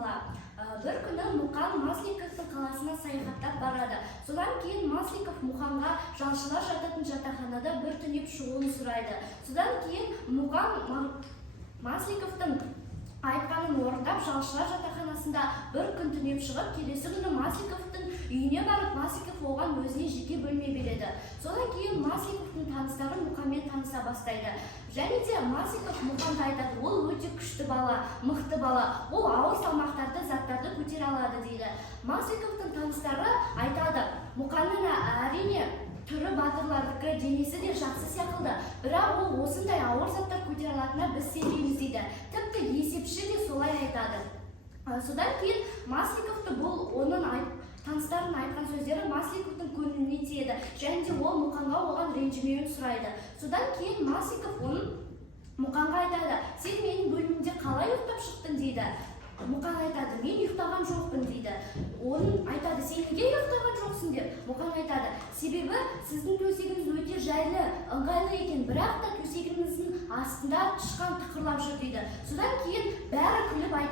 бала. Бір күні Мұқан Масленниковтың қаласына саяхаттап барады. Содан кейін Масленников Мұқанға жалшылар жататын жатақханада бір түнеп шығуын сұрайды. Содан кейін Мұқан Масленниковтың айтқанын орындап жалшылар жатақханасында бір күн түнеп шығып, келесі күні Масленниковтың үйіне барып, Масленников оған өзіне жеке бөлме береді. Содан кейін Масленниковтың таныстары Мұқанмен таныса бастайды. Және де Масленников Мұқанға айтады, ол өте күшті бала, мықты бала, ол ауыр салмақтарды, заттарды көтере алады дейді. Масленниковтың таныстары айтады, Мұқанның әрине түрі батырлардікі, денесі де жақсы сияқты, бірақ ол осындай ауыр заттар көтере алатынына біз сенбейміз дейді. Тіпті есепші де солай айтады. Содан кейін Масленниковты бұл оның таныстарын айтқан сөздері Масленниковтың көңіліне тиеді, және де ол Мұқанға оған ренжімеуін сұрайды. Содан кейін Масленников Мұқанға айтады, сен менің бөлмемде қалай ұйықтап шықтың дейді. Мұқан айтады, мен ұйықтаған жоқпын дейді. Оның айтады, сен неге ұйықтаған жоқсың деп. Мұқан айтады, себебі сіздің төсегіңіз өте жайлы, ыңғайлы екен, бірақ та төсегіңіздің астында тышқан тықырлап жүр дейді. Содан кейін бәрі күліп айтады.